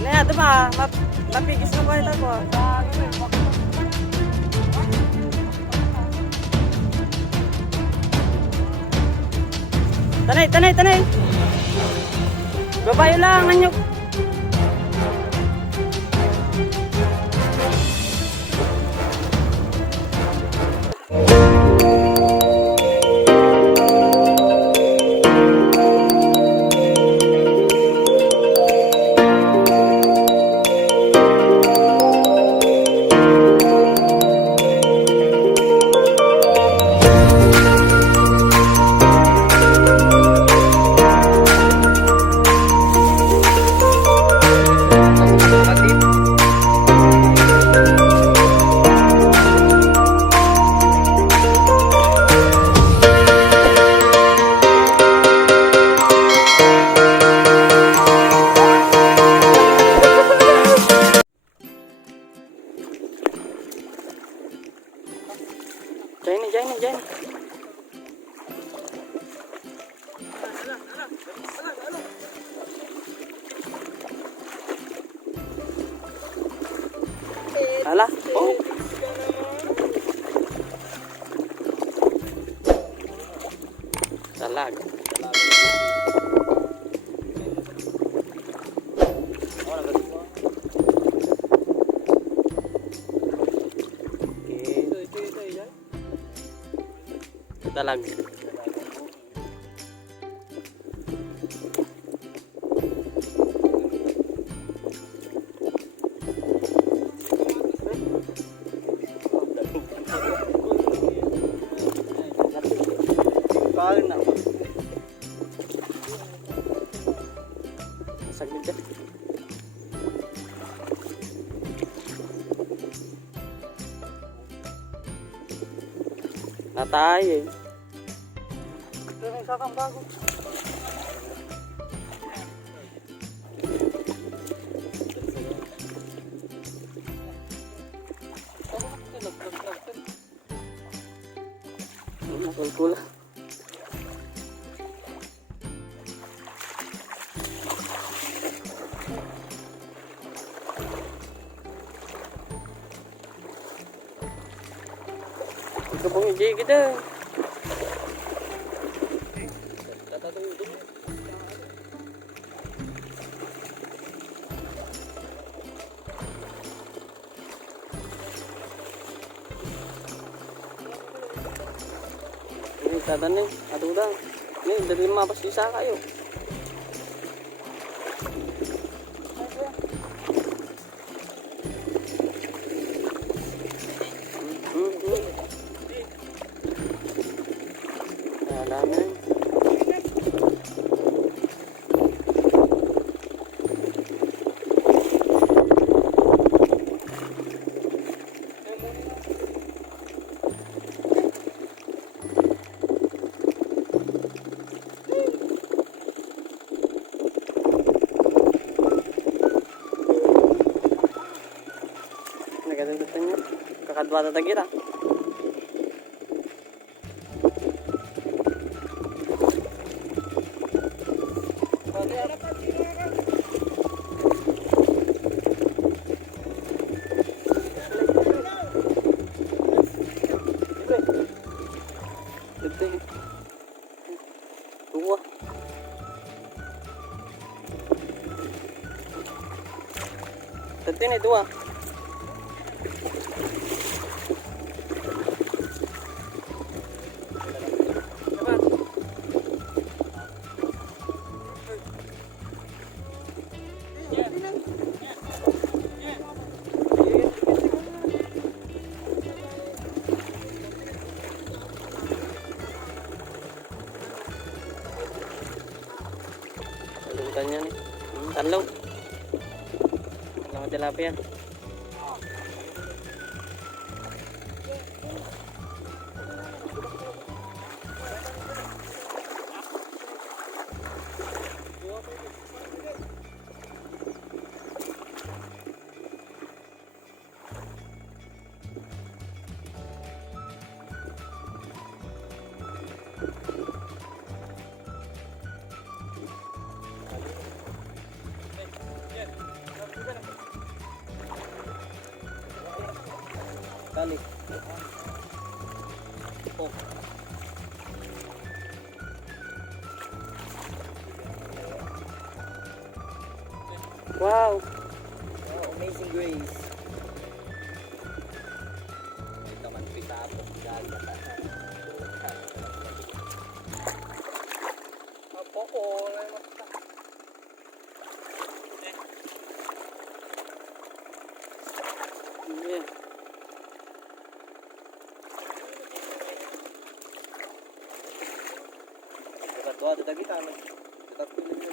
Nah, itu mah mapigis na ko ito ko. Tanay. Babayo lang anyok. Diyan. Alah, oh. Talag. Talag. Kain na. Saglit dyan. Natay eh. Ito may kakang bago. Nakul-kula. Ito pong ijay kita. Ini tatan nih, aduh dah. Ini dari 15 bisa kayo. Dami. Nagkatututnya kakadwa tatagira. Dua. Tadi ini dua. Nih. Tanlong. Tanlong tilapia. Balik. Oh. Wow. Oh, Amazing Grace. Ito man pitapos gaga. Apo ko, wala naman. Yeah. Tatuwa dito kita. Tatuwa dito.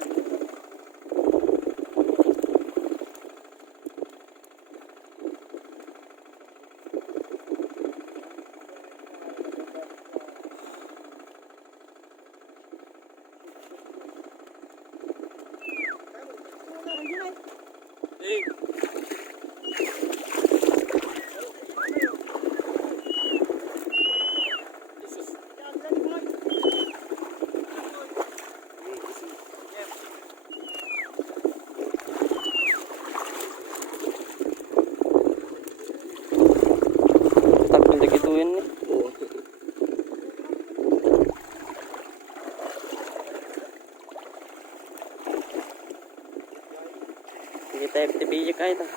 Takbil na gituin ni. Hindi tayo pitipili kahit ah.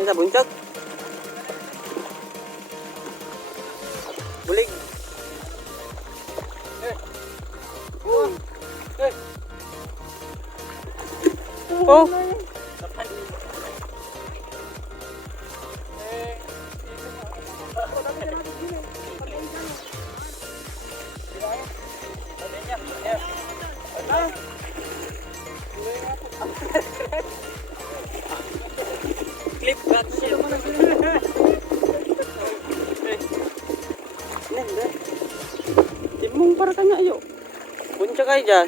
Ini sa buncag. Bulig. Oh. Clip back shit. Nenda. Timung para kanya ayo. Puncak aja.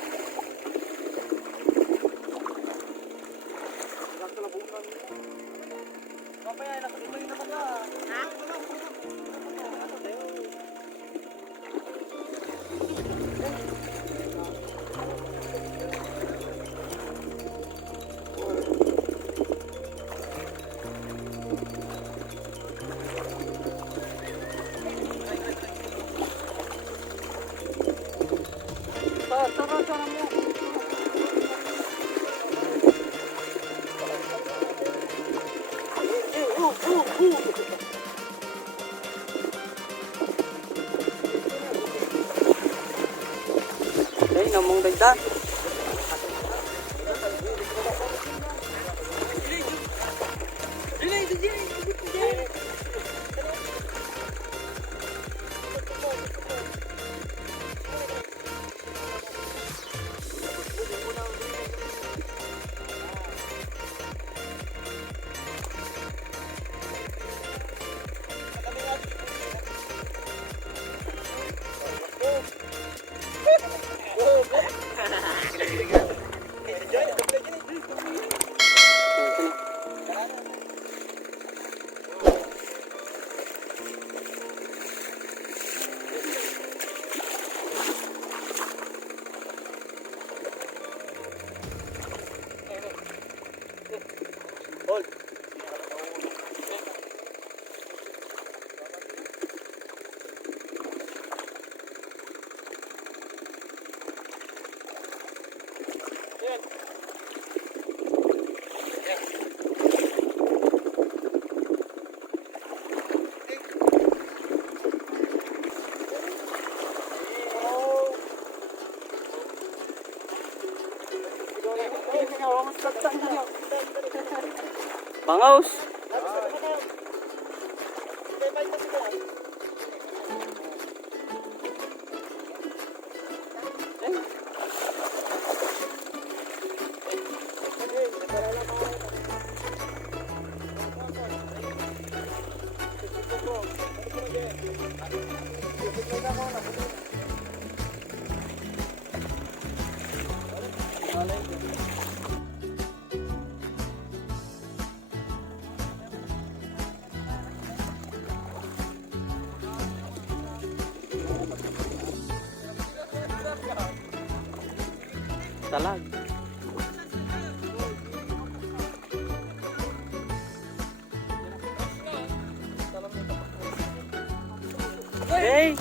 Đấy, nó mong đánh ta. Bangaus. Talag. Hey!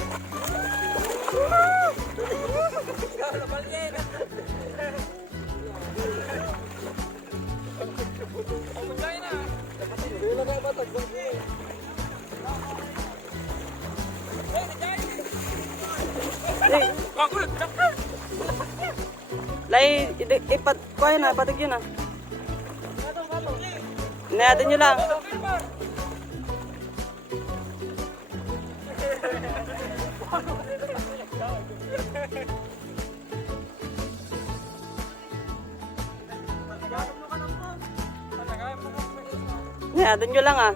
Lai, ipat ko na, patag yun ah. Inayatin nyo lang. Inayatin nyo lang ah.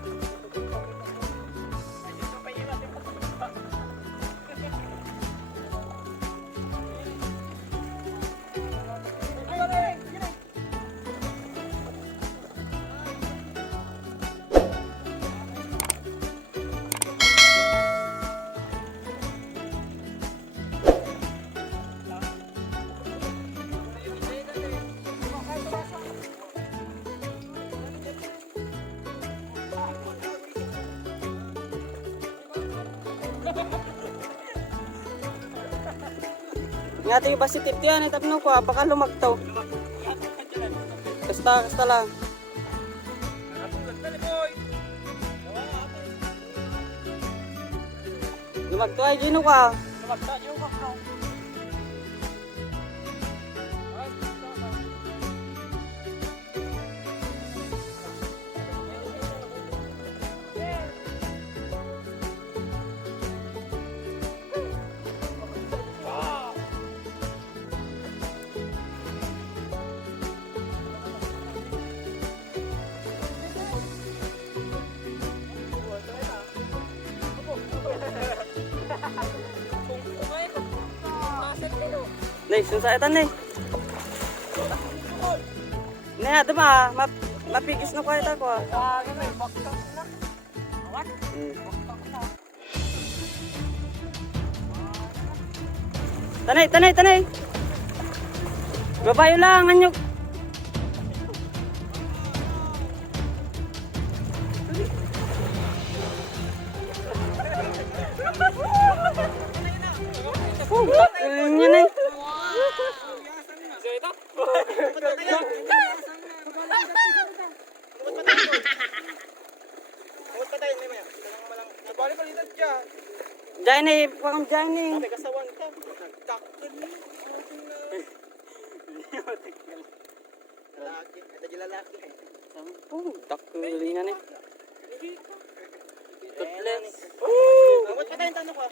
Ngati yung basi titian, itapno ko, baka lumagtaw. Kasta lang. Lumagtaw ay gino ka. Nih, susah etan nih. Nih, ada mah, mapigis na ko ito ko. Tanay. Babayo lang, anyok. Takilnya nih. Diyan nih, pang diyan nih. Kasawan ka. Takil. Lalaki. Ito yung lalaki. Takilnya nih. Tutles. Awat pa tayong tanong ka.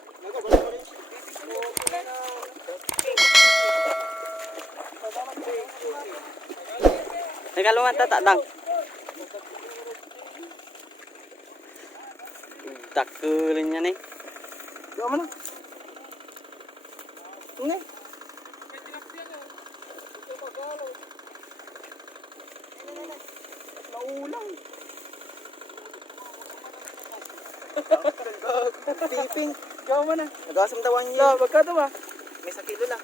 Teka luman tatadang. Takilnya nih. Gawa mo na. Ini. Maulang. Tiping. Gawa mo na. Nagasam dawan niya. Magkano ba? May 1 kilo lang.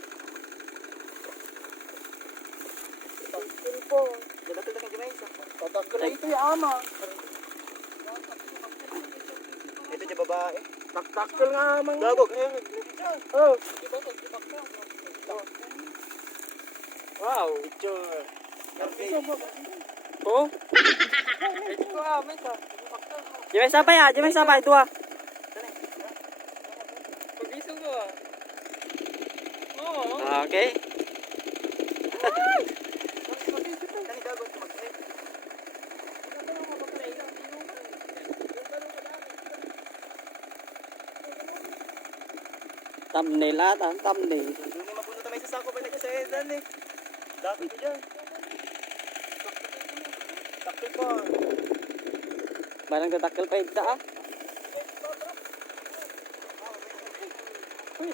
Takil po. Dalakil na kang Jamaica. Tatakil na ito yung ama. Ito yung babae. Taktakil nga amang. Gagog. Oh. Wow. Picture. Oh. Jamay sabay dua. Okay. Thumbnail ata, thumbnail. Doon may mapunta tayo sa sako pa na sa edan eh. Dati ko dyan. Takil pa. Barang tatakal pa igta ah. Uy,